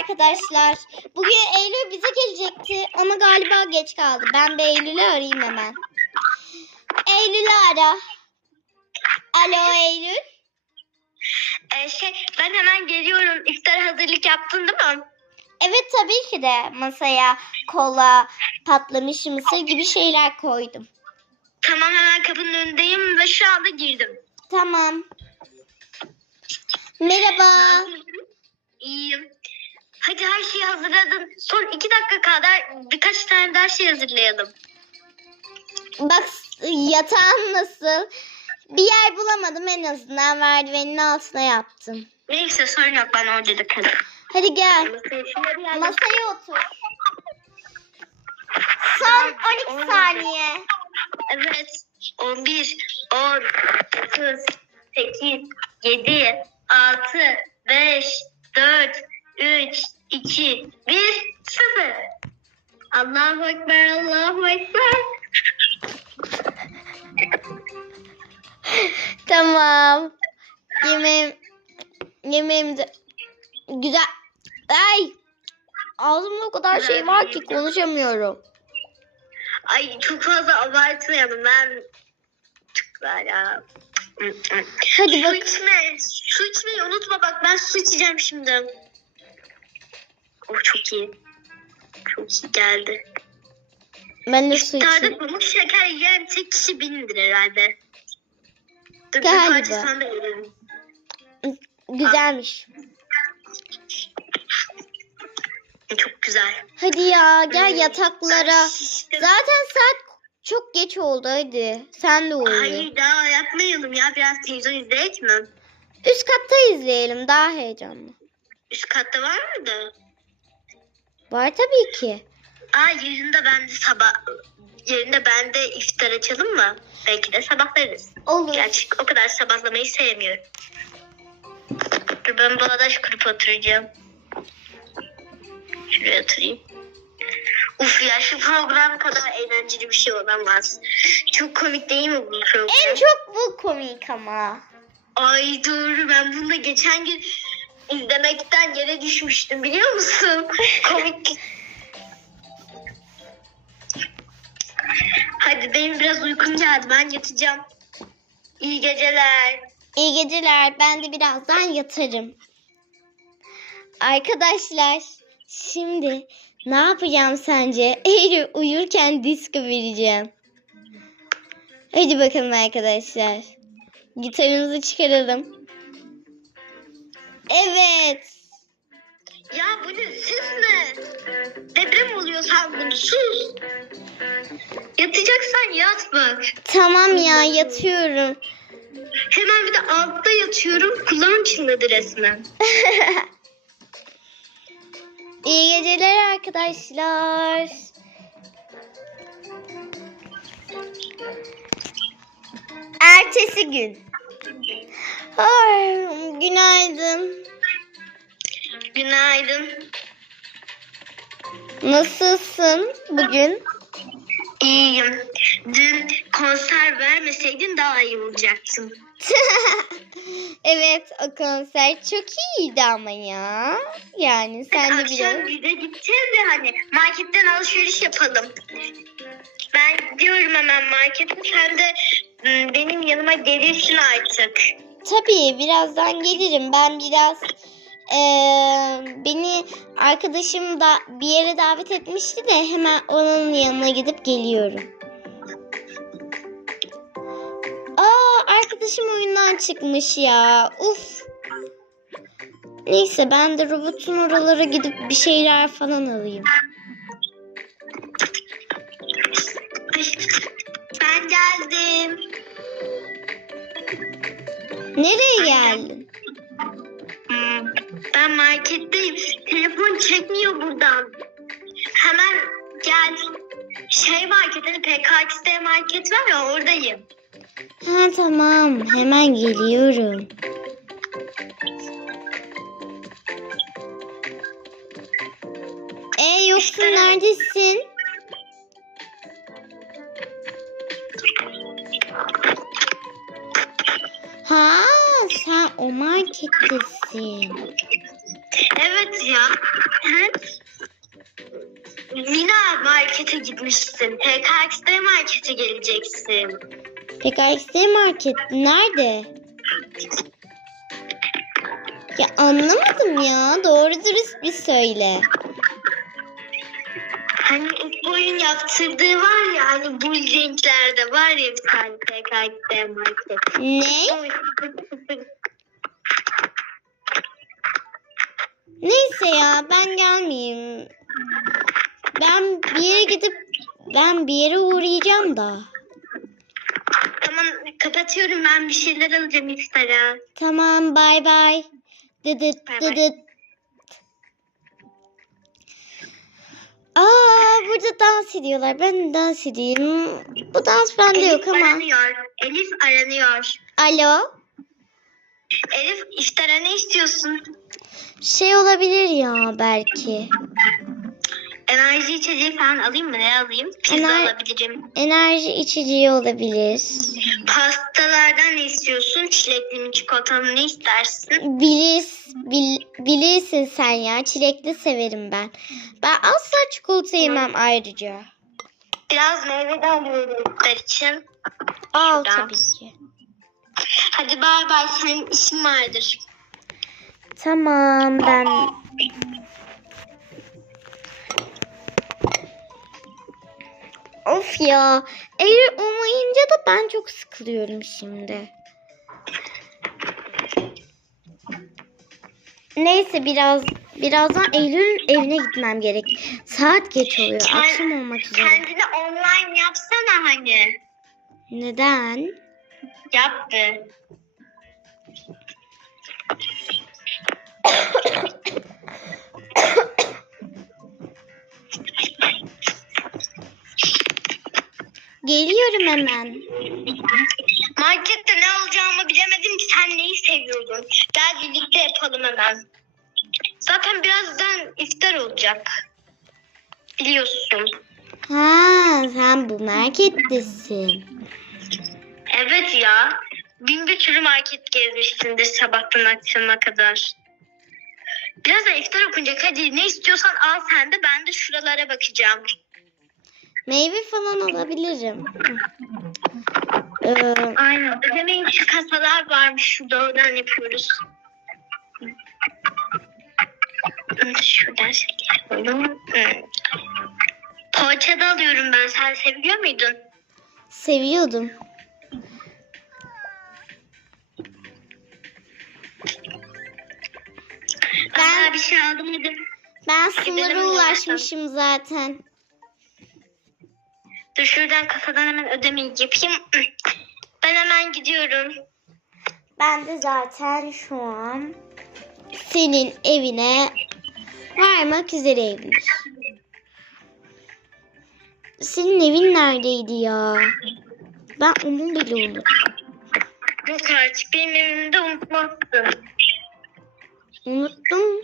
arkadaşlar. Bugün Eylül bize gelecekti ama galiba geç kaldı. Ben bir Eylül'ü arayayım hemen. Eylül'ü ara. Alo Eylül. Ee, şey ben hemen geliyorum. İftar hazırlık yaptın değil mi? Evet tabii ki de masaya kola, patlamış mısır gibi şeyler koydum. Tamam hemen kapının önündeyim ve şu anda girdim. Tamam. Merhaba. Nasılsın? İyiyim. Hadi her şeyi hazırladın. Son iki dakika kadar birkaç tane daha şey hazırlayalım. Bak yatağın nasıl? Bir yer bulamadım en azından merdivenin altına yaptım. Neyse sorun yok ben orada da kalırım. Hadi gel. Masaya otur. Son 12 saniye. Evet. 11, 10, 9, 8, 7, 6, Ay. Ağzımda o kadar şey var ki konuşamıyorum. Ay çok fazla abartmayalım ben. Çok var ya. Hadi Su bak. içme. Su içmeyi unutma bak ben su içeceğim şimdi. Oh çok iyi. Çok iyi geldi. Ben de su İftarda içeyim. pamuk şeker yiyen tek kişi benimdir herhalde. Dur bir Galiba. parça sana da vereyim. Güzelmiş. Güzel. Hadi ya gel yataklara. Zaten saat çok geç oldu hadi. Sen de uyu. Hayır daha yapmayalım ya biraz televizyon izleyek mi? Üst katta izleyelim daha heyecanlı. Üst katta var mıydı? Var tabii ki. Aa yarın da ben de sabah yarın da ben de iftar açalım mı? Belki de sabahlarız. Olur. Gerçi o kadar sabahlamayı sevmiyorum. Dur ben bağdaş kurup oturacağım. Şuraya oturayım. Uf ya şu program kadar eğlenceli bir şey olamaz. Çok komik değil mi bu program? En çok bu komik ama. Ay doğru ben bunu da geçen gün izlemekten yere düşmüştüm biliyor musun? komik. Hadi benim biraz uykum geldi ben yatacağım. İyi geceler. İyi geceler. Ben de birazdan yatarım. Arkadaşlar şimdi ne yapacağım sence? Eylül uyurken disco vereceğim. Hadi bakalım arkadaşlar. Gitarımızı çıkaralım. Evet. Ya bu ne sus ne? Deprem oluyor sandım sus. Yatacaksan yat bak. Tamam ya yatıyorum. Hemen bir de altta yatıyorum kulağım çınladı resmen. İyi geceler arkadaşlar. Ertesi gün. Ay, günaydın. Günaydın. Nasılsın bugün? İyiyim. Dün konser vermeseydin daha iyi olacaktın. evet o konser çok iyiydi ama ya. Yani sen de Akşam biliyorsun. bize gideceğiz ya hani marketten alışveriş yapalım. Ben gidiyorum hemen markete. Sen de m, benim yanıma gelirsin artık. Tabii birazdan gelirim. Ben biraz eee, beni arkadaşım da bir yere davet etmişti de hemen onun yanına gidip geliyorum. Arkadaşım oyundan çıkmış ya. Uf. Neyse ben de robotun oralara gidip bir şeyler falan alayım. Ay, Ben geldim. Nereye geldin? Hmm, Ben marketteyim. Telefon çekmiyor buradan. Hemen gel. Şey market hani PKX'de market var ya oradayım. Ha tamam hemen geliyorum. E yoksun neredesin? Ha sen o markettesin. Evet ya. Mina markete gitmişsin. PKX'de markete geleceksin. PKXD market nerede? Ya anlamadım ya. Doğru dürüst bir söyle. Hani ilk boyun yaptırdığı var ya hani buildinglerde var ya bir tane PKX'de market. Ne? Neyse ya ben gelmeyeyim. Ben bir yere gidip ben bir yere uğrayacağım da. Kapatıyorum ben bir şeyler alacağım iftara. Tamam bay bay. Dıdıt Bay bay. dıdıt. Aa burada dans ediyorlar. Ben de dans edeyim. Bu dans bende yok ama. aranıyor. Elif aranıyor. Alo. Elif iftara ne istiyorsun? Şey olabilir ya belki. Enerji içeceği falan alayım mı? Ne alayım? Pizza Ener- alabilirim. Enerji içeceği olabilir. Pastalardan ne istiyorsun? Çilekli mi çikolatalı ne istersin? Bilir, bil- bilirsin sen ya. Çilekli severim ben. Ben asla çikolata yemem ayrıca. Biraz meyve de alıyorum için. Al Şuradan. tabii ki. Hadi bay bay senin işin vardır. Tamam ben Of ya. Eğer olmayınca da ben çok sıkılıyorum şimdi. Neyse biraz birazdan Eylül'ün evine gitmem gerek. Saat geç oluyor. Kend- Akşam olmak üzere. Kendini online yapsana hani. Neden? Yap Geliyorum hemen. Markette ne alacağımı bilemedim ki sen neyi seviyordun. Gel birlikte yapalım hemen. Zaten birazdan iftar olacak. Biliyorsun. Ha, sen bu markettesin. Evet ya. Bin bir sürü market gezmişsindir sabahtan akşama kadar. Birazdan iftar okunacak. Hadi ne istiyorsan al sen de. Ben de şuralara bakacağım. Meyve falan alabilirim. Ee, Aynen. Ödemeyin şu kasalar varmış. Şurada oradan yapıyoruz. Şuradan şey yapalım. Poğaça da alıyorum ben. Sen seviyor muydun? seviyordum. Ben Ben- bir şey aldım dedim. Ben sınıra ulaşmışım zaten. Dur şuradan kasadan hemen ödemeyi yapayım. Ben hemen gidiyorum. Ben de zaten şu an senin evine varmak üzereymiş. Senin evin neredeydi ya? Ben onu bile unuttum. Yok artık benim evimde unutmazsın. Unuttum.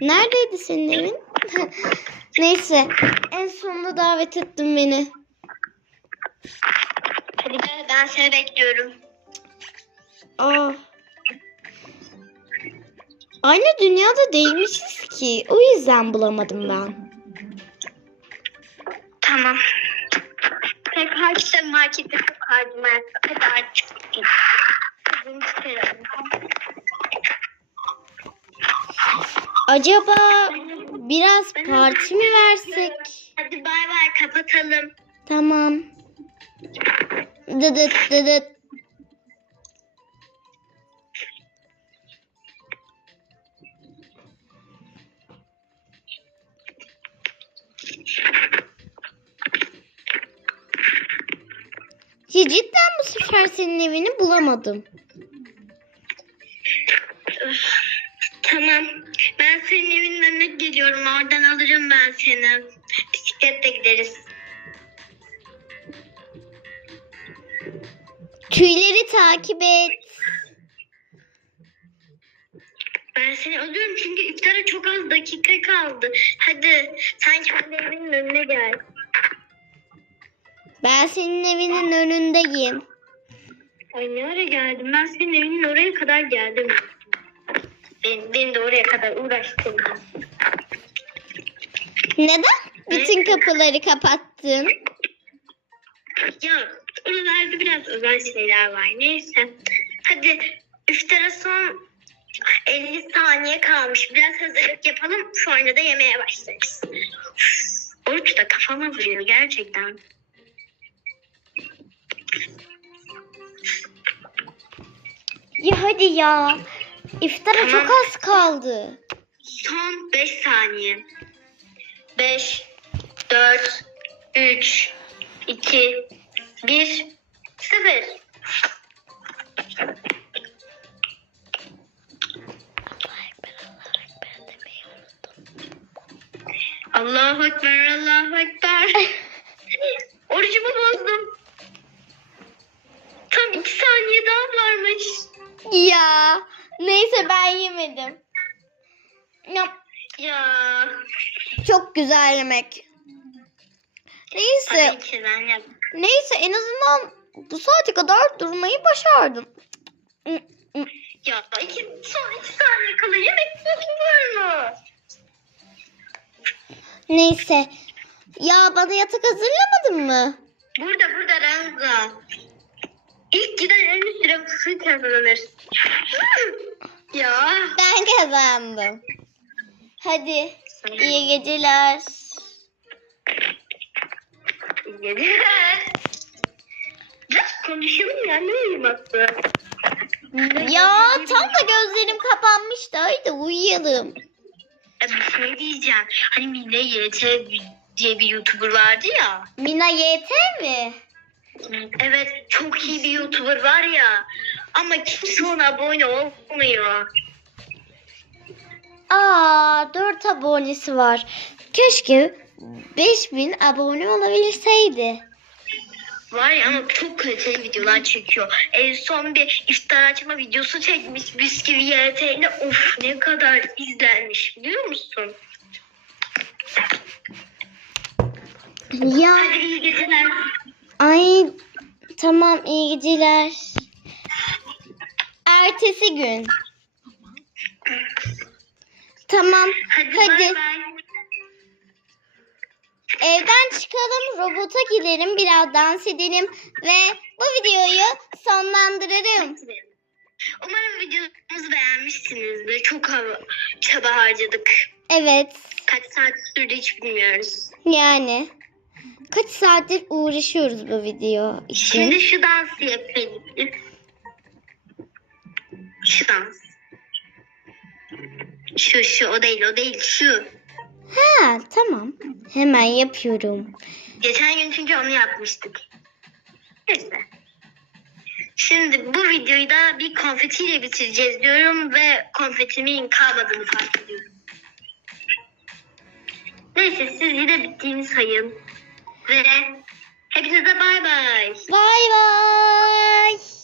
Neredeydi senin evin? Neyse. En sonunda davet ettin beni. Hadi gel ben seni bekliyorum. Aa. Aynı dünyada değilmişiz ki. O yüzden bulamadım ben. Tamam. Pek herkese markette çok harcama yaptı. Hadi artık git. Çıkaralım. Acaba biraz parti mi versek? Hadi bay bay kapatalım. Tamam. Dıdıt dıdıt. Cidden bu sefer senin evini bulamadım. Senin evinin önüne geliyorum. Oradan alırım ben seni. Bisikletle gideriz. Tüyleri takip et. Ben seni alıyorum çünkü iftara çok az dakika kaldı. Hadi sen kendi evinin önüne gel. Ben senin evinin önündeyim. Ay ne ara geldim? Ben senin evinin oraya kadar geldim. Beni, de oraya kadar uğraştırma. Neden bütün kapıları kapattın? Ya oralarda biraz özel şeyler var. Neyse. Hadi iftara son 50 saniye kalmış. Biraz hazırlık yapalım. Sonra da yemeğe başlarız. Oruç da kafama vuruyor gerçekten. Ya hadi ya. İftara Tamam. çok az kaldı. Son 5 saniye. 5, 4, 3, 2, 1, 0. Allahu Ekber, Allahu Ekber. Orucumu bozdum. Tam 2 saniye daha varmış. Ya neyse ben yemedim. Ya, Ya. çok güzel yemek. Neyse. Tabii ki ben yap. Neyse en azından bu saate kadar durmayı başardım. Ya iki, son iki saniye kala yemek tutulur mu? Neyse. Ya bana yatak hazırlamadın mı? Burada burada Ramza. İlk giden en süre fısın kazanır. Ya. Ben kazandım. Hadi iyi geceler. Geliyor. Biraz konuşalım ya ne uyuması? Ya tam da gözlerim kapanmıştı. Haydi uyuyalım. E, Bir şey diyeceğim. Hani Mine YT diye bir YouTuber vardı ya. Mina YT mi? Evet çok iyi bir YouTuber var ya. Ama kimse ona abone olmuyor. Aa 4 abonesi var. Keşke 5000 abone olabilseydi. Var ya ama çok kaliteli videolar çekiyor. En son bir iftar açma videosu çekmiş bisküvi YT'yle. Of ne kadar izlenmiş biliyor musun? Ya Hadi iyi geceler. ay tamam iyi geceler. Ertesi gün. Tamam Hadi, hadi. bay bay. Evden çıkalım, robota gidelim, biraz dans edelim ve bu videoyu sonlandırırım. Umarım videomuzu beğenmişsinizdir. Çok hava, çaba harcadık. Evet, Kaç saat sürdü hiç bilmiyoruz. yani kaç saattir uğraşıyoruz bu video için. Şimdi şu dansı yapalım. Şu dans. Şu şu o değil o değil şu. Ha, tamam. Hemen yapıyorum. Geçen gün çünkü onu yapmıştık. Neyse. Şimdi bu videoyu da bir konfetiyle bitireceğiz diyorum ve konfetimin kalmadığını fark ediyorum. Neyse siz yine bittiğini sayın. Ve hepinize bay bay. Bay bay.